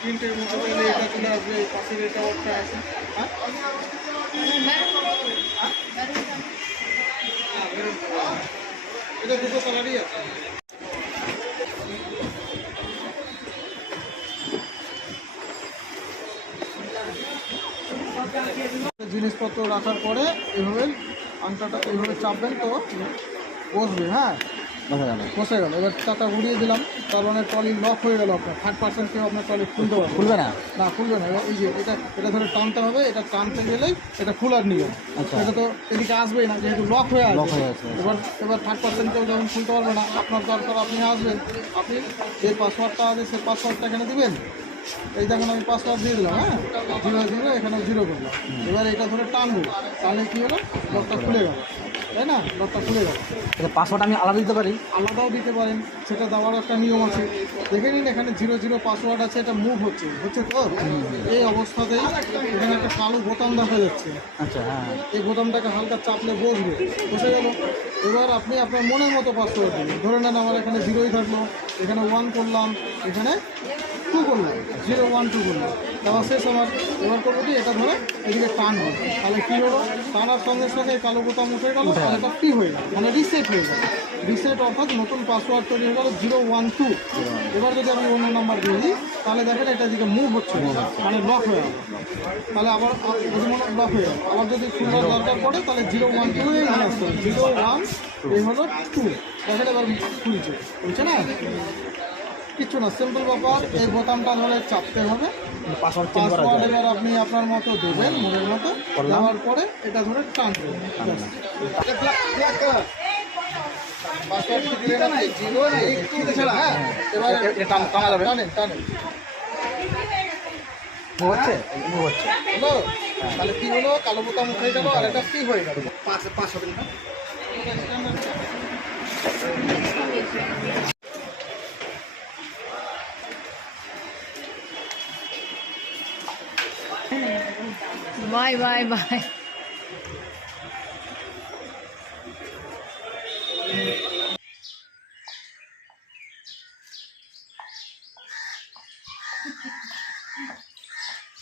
প্রিন্টের মতো করলে এটা চলে আসবে, পাশের এটা ওটা আছে। এটা দুটো কালারই আছে। জিনিসপত্র রাখার পরে এইভাবে আংটাটা এইভাবে চাপবেন তো বসবে। হ্যাঁ, বসে গেল। এবার টাকা ঘুরিয়ে দিলাম, তার মানে ট্রলি লক হয়ে গেল। আপনার 30% কেউ আপনার ট্রলি খুলতে পারবে, খুলবে না, খুলবে না। এবার এই যে এটা ধরে টানতে হবে, এটা টানতে গেলেই এটা খোলার নিয়ম। এটা তো এদিকে আসবেই না, যেহেতু লক হয়ে আছে। এবার 30% কেউ যখন খুলতে পারবে না, আপনার দরকার আপনি আসবেন, আপনি যে পাসওয়ার্ডটা আছে সেই পাসওয়ার্ডটা এখানে দিবেন। এই দেখুন আমি পাসওয়ার্ড দিয়ে দিলাম। হ্যাঁ, 0 এখানে 0 করলাম। এবার এটা ধরে টানবো, তাহলে কী হলো, লকটা খুলে গেল, তাই না? লকটা খুলে গেল। পাসওয়ার্ড আমি আলাদা দিতে পারি? আলাদাও দিতে পারেন, সেটা দেওয়ার একটা নিয়ম আছে। দেখে নিন এখানে 0 পাসওয়ার্ড আছে, এটা মুভ হচ্ছে তো। এই অবস্থাতেই এখানে একটা কালো বোতাম দেখা যাচ্ছে। আচ্ছা, হ্যাঁ, এই বোতামটাকে হালকা চাপলে বসবে, বসে গেল। এবার আপনি আপনার মনের মতো পাসওয়ার্ড দিন। ধরে নেন আমার এখানে 0 থাকলো, এখানে 1 করলাম, এখানে 2 করলাম, 0 1 2 করলাম, দেওয়া শেষ আমার। এবার করবো কি, এটা ধরে এদিকে টানবো, তাহলে কী হলো, টানার সঙ্গে সঙ্গে কালো বোতাম উঠে গেল, আর এটা ফ্রি হয়ে গেল, মানে রিসেট হয়ে গেল। রিসেট অর্থাৎ নতুন পাসওয়ার্ড তৈরি হয়ে গেল 0 1 2। এবার যদি আমি অন্য নাম্বার দিয়ে দিই, তাহলে দেখেন এটা দিকে মুভ হচ্ছে, মানে লক হয়ে গেল। তাহলে আবার যদি মনে লক হয়ে গেল, আবার যদি খোলার দরকার পড়ে, তাহলে 0 1 2 নিয়ে আসতে হবে। 0 1 এই হলো 2, দেখেন এবার খুলছে, বুঝছে না? কিচ্ছু না, সিম্পল ব্যাপার। এই বোতামটা ধরে চাপতে হবে, পাসওয়ার্ড এবার আপনি আপনার মতো দেবেন, মনের মতো দেওয়ার পরে এটা ধরে টানবেন। তাহলে কি হলো, কালো বোতাম উঠে গেল, আর এটা ফ্রি হয়ে গেল। 5 হবে না। Bye.